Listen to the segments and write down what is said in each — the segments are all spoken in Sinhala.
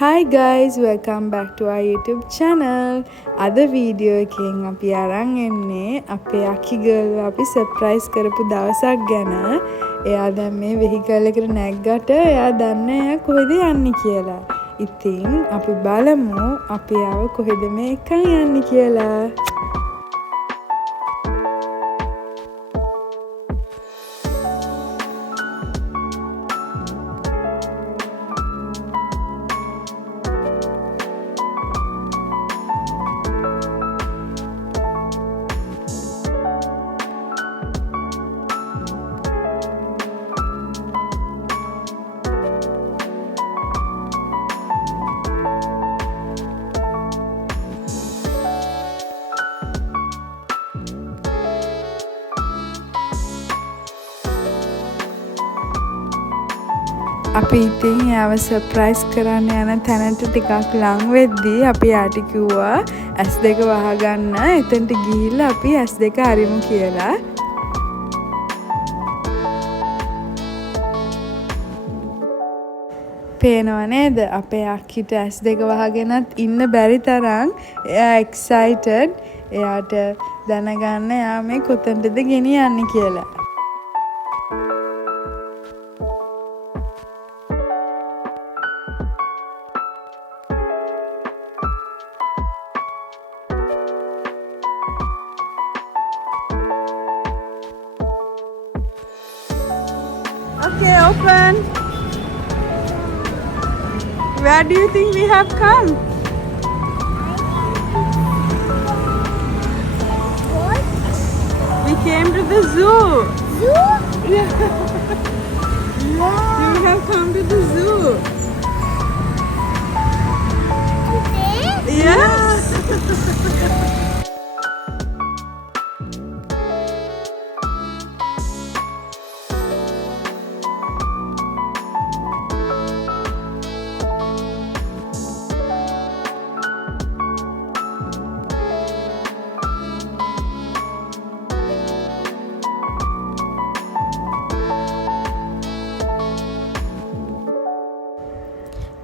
Hi guys, welcome back to our YouTube channel. අද වීඩියෝ එකෙන් අපි අරන් එන්නේ අපේ අකි ගර්ල් අපි සර්ප්‍රයිස් කරපු දවසක් ගැන. එයා දැන් මේ වෙහිකල් එකට නැග්ගට එයා දන්නේ නැහැ කොහෙද යන්නේ කියලා. ඉතින් අපි බලමු අපි ආව කොහෙද මේ එකන් යන්නේ කියලා. අපි ඉතින් එයාව සර්ප්‍රයිස් කරන්න යන තැනට ටිකක් ලං වෙද්දී අපි යාට කිව්වා S2 වහගන්න. එතනට ගිහිල්ලා අපි S2 අරිමු කියලා. පේනව නේද? අපේ අක්කිට S2 වහගෙනත් ඉන්න බැරි තරම් එයා එක්සයිටඩ්. එයාට දැනගන්න එයා මේ කොතනටද ගෙනියන්නේ කියලා. Okay, open. Where do you think we have come? What? We came to the zoo. Zoo? Yeah. Wow. We have come to the zoo. Today? Yeah.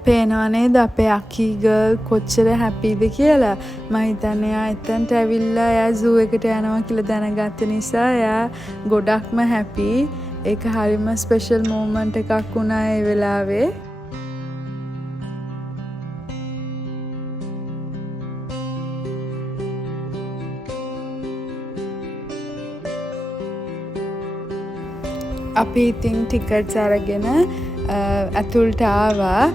පේනව නේද අපේ අකි ගර්ල් කොච්චර හැපිද කියලා. මම හිතන්නේ එයා එතනට ඇවිල්ලා එයා zoo එකට යනවා කියලා දැනගත්ත නිසා එයා ගොඩක්ම හැපි. ඒක හරිම ස්පෙෂල් මොමන්ට් එකක් වුණා ඒ වෙලාවේ. අපි ඉතින් ටිකට්ස් අරගෙන ඇතුළට ආවා.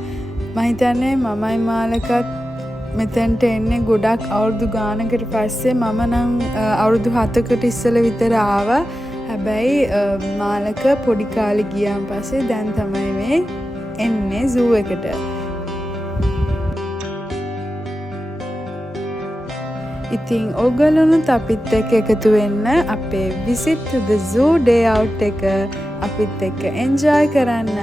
මම හිතන්නේ මමයි මාලකත් මෙතනට එන්නේ ගොඩක් අවුරුදු ගානකට පස්සේ. මම නම් අවුරුදු 7කට ඉස්සෙල්ලා විතර ආවා. හැබැයි මාලක පොඩි කාලේ ගියාන් පස්සේ දැන් තමයි මේ එන්නේ zoo එකට. ඉතින් ඔයගොල්ලොනුත් අපිත් එක්ක එකතු වෙන්න අපේ visit to the zoo day out එක අපිත් එක්ක enjoy කරන්න.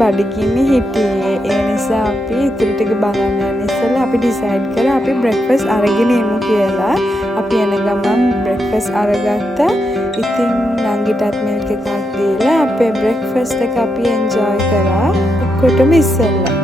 බඩගිනි හිටියේ. ඒ නිසා අපි ඉතුරු ටික බලන්න යන ඉස්සෙල්ලා අපි ඩිසයිඩ් කරා අපි බ්‍රෙක්ෆාස්ට් අරගෙන එමු කියලා. අපි යන ගමන් බ්‍රෙක්ෆාස්ට් අරගත්තා. ඉතින් නංගිටත් මිල්ක් එකක් දීලා අපේ බ්‍රෙක්ෆාස්ට් එක අපි එන්ජොයි කරා. ඔක්කොටම ඉස්සෙල්ලා.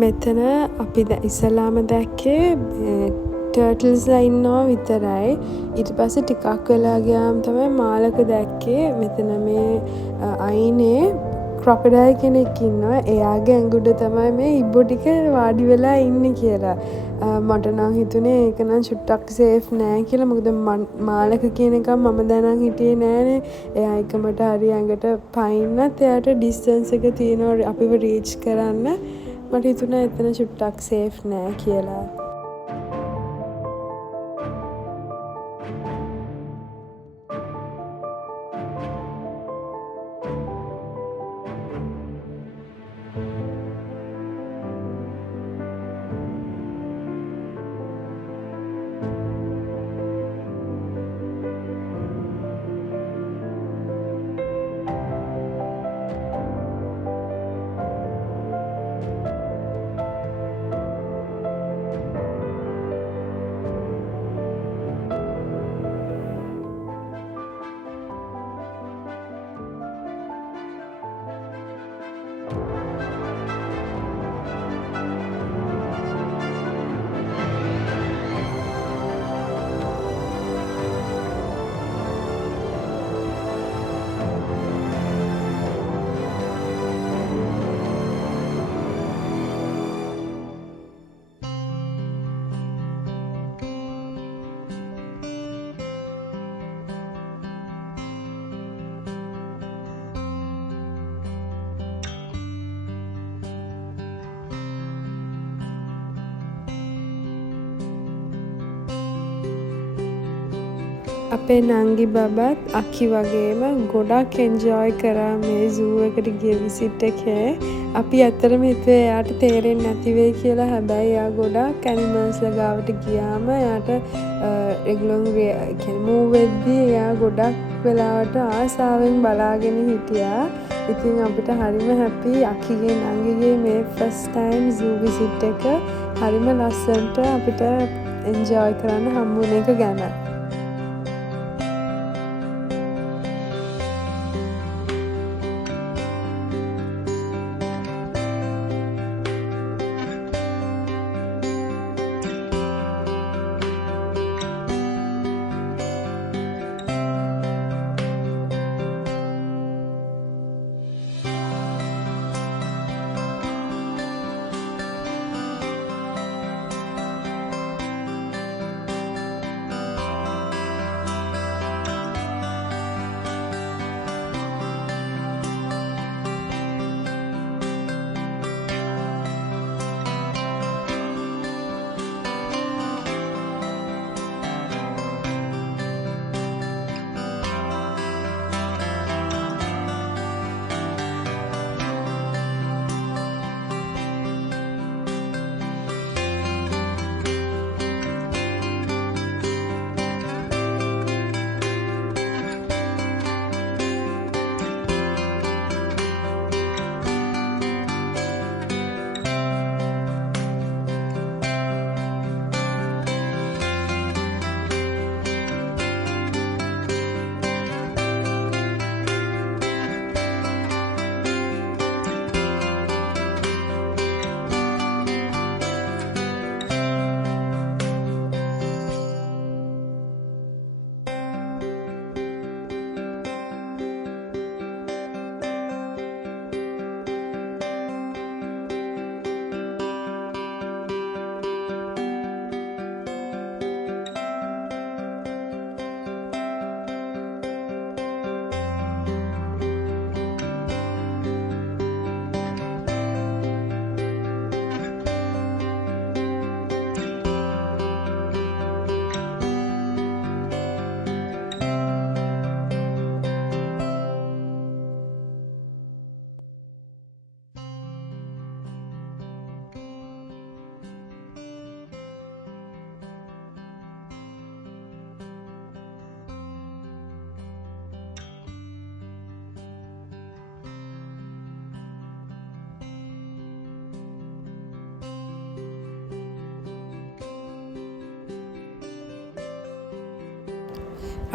මෙතන අපි ඉස්සලාම දැක්කේ ටර්ටල්ස්ලා ඉන්නවා විතරයි. ඊට පස්සේ ටිකක් වෙලා ගියාම තමයි මාළක දැක්කේ. මෙතන මේ අයිනේ ක්‍රොකොඩයිල් කෙනෙක් ඉන්නවා. එයාගේ ඇඟුඩ තමයි මේ ඉබ්බෝ ටික වාඩි වෙලා ඉන්නේ කියලා. මට නම් හිතුනේ ඒක නම් චුට්ටක් සේෆ් නෑ කියලා. මොකද මාළක කියන එක මම දැනන් හිටියේ නෑනේ. එයා එකමට හරි ඇඟට පයින්නත් එයාට ඩිස්ටන්ස් එක තියෙනවා අපිව රීච් කරන්න. මට හිතුණා එතන චුට්ටක් සේෆ් නෑ කියලා. අපේ නංගි බබත් අක්කි වගේම ගොඩක් එන්ජෝයි කරා මේ සූ එකට ගිය විසිට් එකේ. අපි ඇත්තටම හිතුවේ එයාට තේරෙන්නේ නැති වෙයි කියලා. හැබැයි එයා ගොඩක් ඇනිමල්ස්ලා ගාවට ගියාම එයාට ඒගොල්ලෝ මූව් වෙද්දී එයා ගොඩක් වෙලාවට ආසාවෙන් බලාගෙන හිටියා. ඉතින් අපිට හරිම හැපි අක්කිගේ නංගිගේ මේ ෆස්ට් ටයිම් සූ විසිට් එක හරිම ලස්සනට අපිට එන්ජෝයි කරන්න හම්බුන එක ගැන.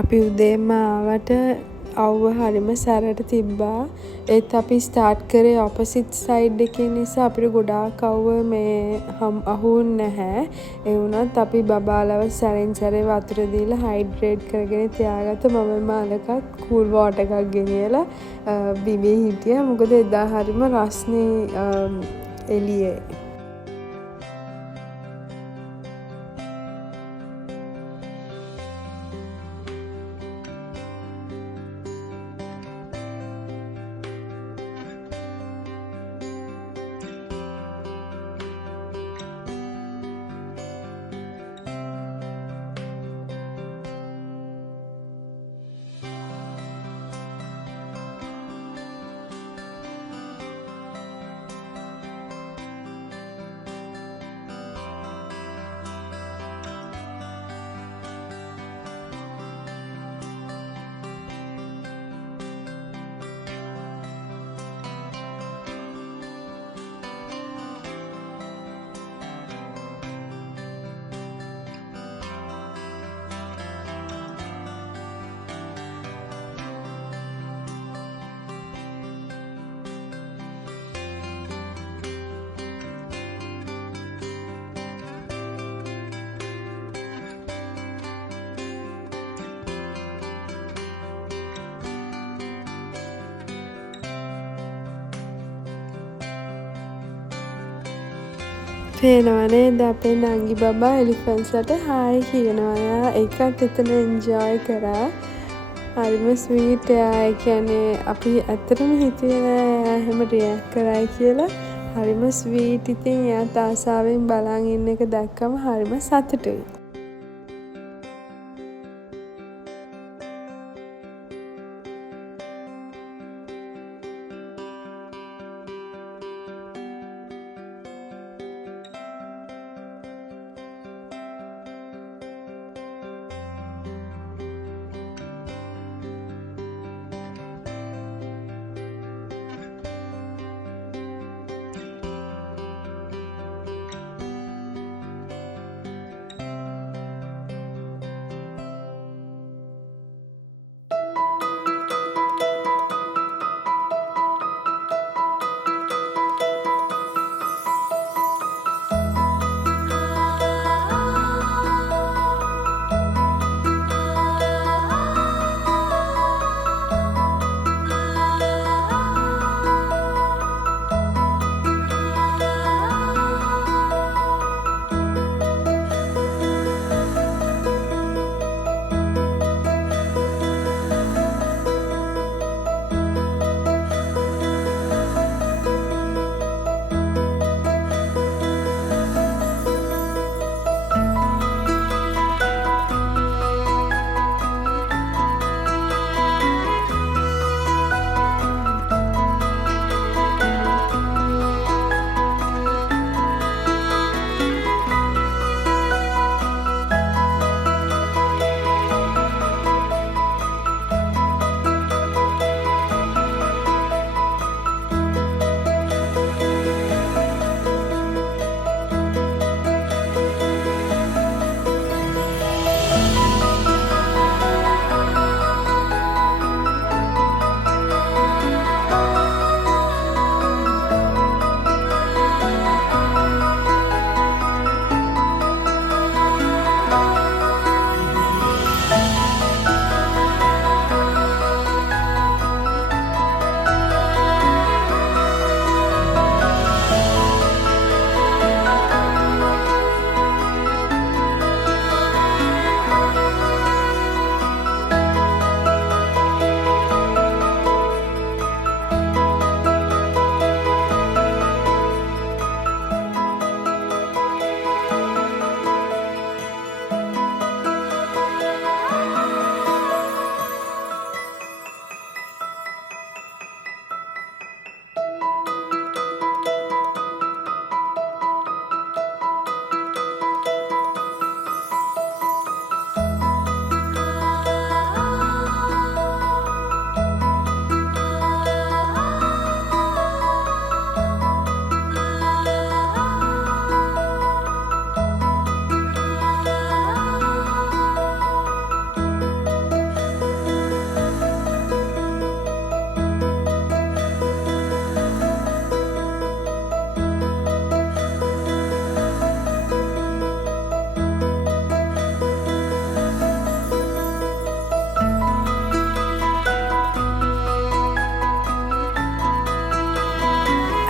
අපි උදේම ආවට අවුව හරිම සැරට තිබ්බා. ඒත් අපි ස්ටාර්ට් කරේ ඔපොසිට් සයිඩ් එකේ නිසා අපිට ගොඩාක් අවුව මේ අහුුන්නේ නැහැ. ඒ වුණත් අපි බබාලව සැරෙන් සැරේ වතුර දීලා හයිඩ්‍රේට් කරගෙන තියාගත්ත. මම මාලකත් කූල් වෝටර් එකක් ගෙනියලා බිමේ හිටියා. මොකද එදා හරිම රස්නේ එළියේ. පේනවා නේද අපේ නංගි බබා එලිෆන්ට්ස්ලට හායි කියනවා. එයා ඒකත් එතන එන්ජොයි කරා. හරිම ස්වීට්. එයා ඒ කියන්නේ අපි ඇත්තටම හිතුවේ නෑ එයා එහෙම රියැක්ට් කරයි කියලා. හරිම ස්වීට්. ඉතින් එයාත් ආසාවෙන් බලන් ඉන්න එක දැක්කම හරිම සතුටුයි.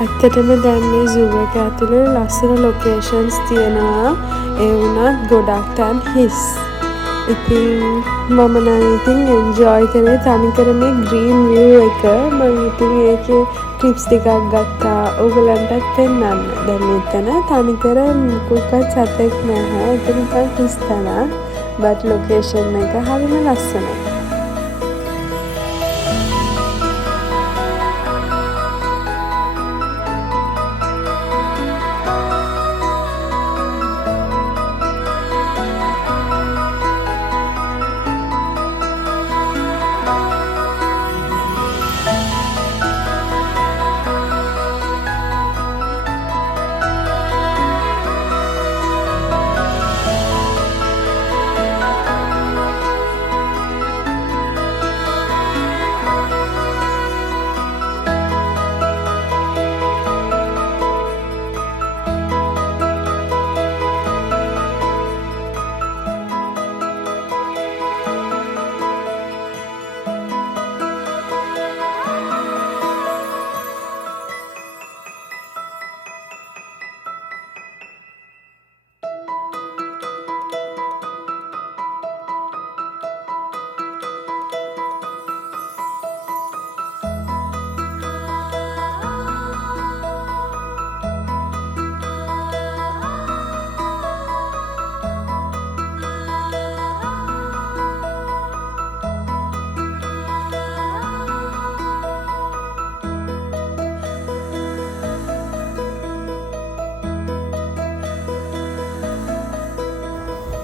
ඇත්තටම දැන් මේ සූ එක ඇතුලේ ලස්සන ලොකේෂන්ස් තියෙනවා. ඒ වුණත් ගොඩක් තැන් හිස්. ඉතින් මම නම් ඉතින් එන්ජොයි කරේ තනිකර මේ ග්‍රීන් විව් එක. මම ඉතින් ඒකේ ක්ලිප්ස් ටිකක් ගත්තා ඔයගලන්ටත් පෙන්නන්න. දැන් මෙතන තනිකර මුකුත්වත් සතෙක් නැහැ. ඒක නිකන් හිස් තැනක්. බට් ලොකේෂන් එක හරිම ලස්සනයි.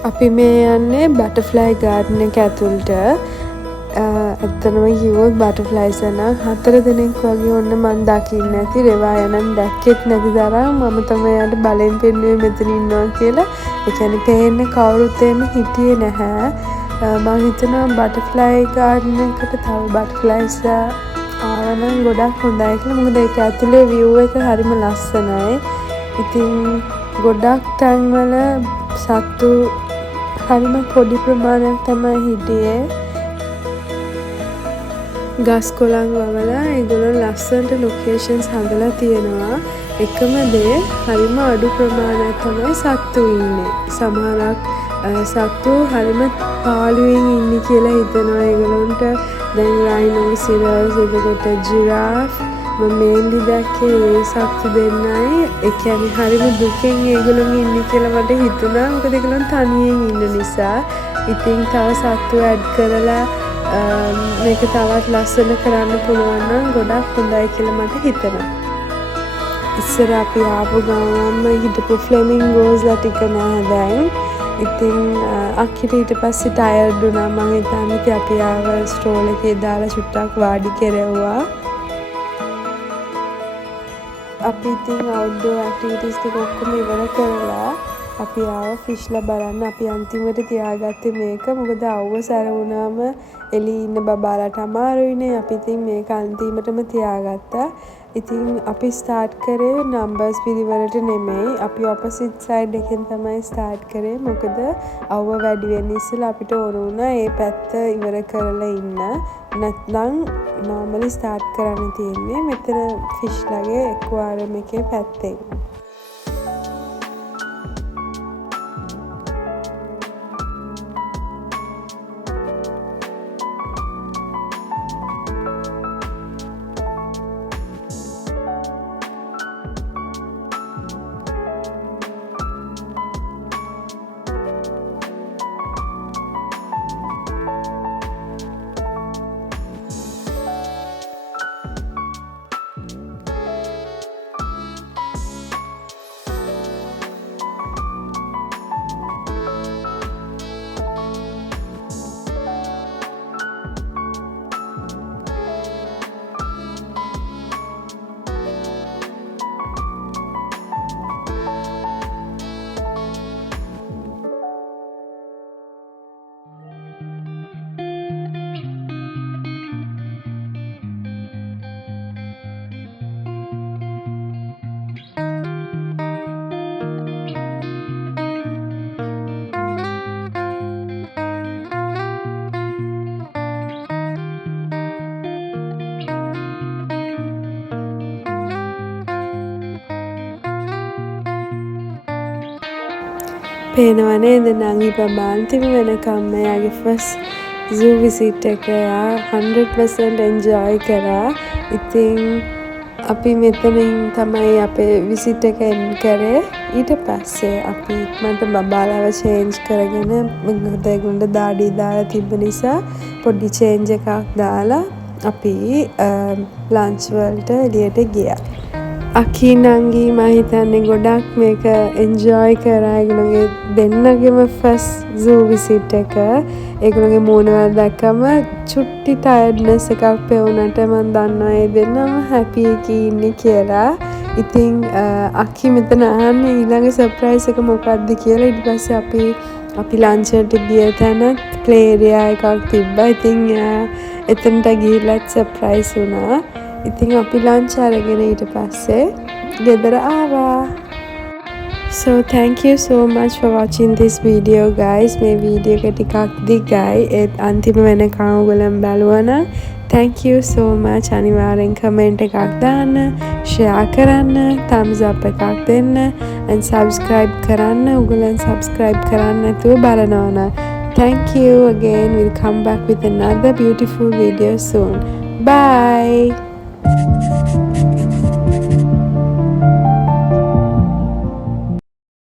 අපි මේ යන්නේ බටර්ෆ්ලයි ගාඩන් එක ඇතුළට. ඇත්තටම කිව්වොත් බටර්ෆ්ලයිස් නම් 4 දෙනෙක් වගේ ඔන්න මන් දකින්න ඇති. රෙවා යනන් දැක්කෙත් නැති තරම් මම තමයි යාට බලෙන් පෙන්නුවේ මෙතන ඉන්නවා කියලා. ඒ කියන්නේ පේන්නේ කවුරුත් එන්න හිටියේ නැහැ. මම හිතනවා බටර්ෆ්ලයි ගාඩන් එකට තව බටර්ෆ්ලයිස් ආවනම් ගොඩක් හොඳයි කියලා. මොකද ඒක ඇතුලේ view එක හරිම ලස්සනයි. ඉතින් ගොඩක් තැන්වල සත්තු හරිම පොඩි ප්‍රමාණයක් තමයි හිටියේ. ගස් කොළන් වවලා ඒගොල්ලෝ ලස්සනට ලොකේෂන්ස් හදලා තියෙනවා. එකම දේ හරිම අඩු ප්‍රමාණයක් තමයි සත්තු ඉන්නේ. සමහරක් සත්තු හරිම පාළුවෙන් ඉන්නේ කියලා හිතනවා ඒගොල්ලන්ට. දැන් රයිනෝසිරස්, එතකොට ජිරාෆ් මම මේන්ලි දැක්කේ ඒ සත්තු දෙන්නයි. ඒ කියන්නේ හරිම දුකෙන් ඒගොල්ලෝ ඉන්නේ කියලා මට හිතුණා. මොකද ඒගොල්ලෝ තනියෙන් ඉන්න නිසා. ඉතින් තව සත්තු ඇඩ් කරලා මේක තවත් ලස්සන කරන්න පුළුවන් නම් ගොඩක් හොඳයි කියලා මට හිතෙනවා. ඉස්සර අපි ආපු ගමන්ම හිටපු ෆ්ලෙමින්ගෝස්ලා ටික නැහැ දැන්. ඉතින් අක්කිට ඊට පස්සේ ටයර්ඩ් වුණා. මම හිතන්නේ අපි ආව ස්ටෝල් එකේ දාලා චුට්ටක් වාඩි කෙරෙව්වා. අපි ඉතින් අවුට්ඩෝර් ඇක්ටිවිටීස් ටික ඔක්කොම ඉවර කරලා අපි ආව ෆිෂ්ලා බලන්න. අපි අන්තිමට තියාගත්තේ මේක. මොකද අවුව සැර වුණාම එළියේ ඉන්න බබාලාට අමාරුයිනේ. අපි ඉතින් මේක අන්තිමටම තියාගත්තා. ඉතින් අපි ස්ටාර්ට් කරේ නම්බර්ස් පිළිවෙලට නෙමෙයි. අපි ඔපොසිට් සයිඩ් එකෙන් තමයි ස්ටාර්ට් කරේ. මොකද අවුව වැඩි වෙන්න ඉස්සෙල්ලා අපිට ඕන වුණා ඒ පැත්ත ඉවර කරලා ඉන්න. නැත්නම් නෝමලි ස්ටාර්ට් කරන්න තියෙන්නේ මෙතන ෆිෂ්ලාගේ එක්වාරියම් එකේ පැත්තෙන්. පේනවා නේද නංගි ප්‍රභාන්තිම වෙනකම්ම එයාගේ ෆස්ට් zoo visit එක එයා 100% enjoy කරා. ඉතින් අපි මෙතනින් තමයි අපේ විසිට් එක එන්ඩ් කරේ. ඊට පස්සේ අපි ඉක්මනට බබාලව චේන්ජ් කරගෙන මොකද ඒගොල්ලන්ට දාඩි දාලා තිබ්බ නිසා පොඩි චේන්ජ් එකක් දාලා අපි ලන්ච් වලට එළියට ගියා. අකී නංගි මම හිතන්නේ ගොඩක් මේක එන්ජොයි කරා. ඒගොල්ලෝගේ දෙන්නගේම ෆස්ට් zoo visit එක. ඒගොල්ලෝගේ මූණ වල දැක්කම චුට්ටි ටයර්ඩ්නස් එකක් පෙවුනට මම දන්නවා ඒ දෙන්නම හැපි එකේ ඉන්නේ කියලා. ඉතින් අකී මෙතන අහන්නේ ඊළඟ සර්ප්‍රයිස් එක මොකක්ද කියලා. ඊට පස්සේ අපි ලන්ච් වලට ගිය තැන ප්ලේ ඒරියා එකක් තිබ්බා. ඉතින් එතනට ගිහිල්ලත් සර්ප්‍රයිස් වුණා. ඉතින් අපි ලන්ච් අරගෙන ඊට පස්සේ ගෙදර ආවා. So thank you so much for watching this video guys. මේ වීඩියෝ එක ටිකක් දිගයි. ඒත් අන්තිම වෙනකන් ඔයගොල්ලන් බලුවා නම් thank you so much. අනිවාර්යෙන් comment එකක් දාන්න, share කරන්න, thumbs up එකක් දෙන්න and subscribe කරන්න. ඔයගොල්ලන් subscribe කරන්න නැතුව බලනවා නම් thank you again. We'll come back with another beautiful video soon. Bye.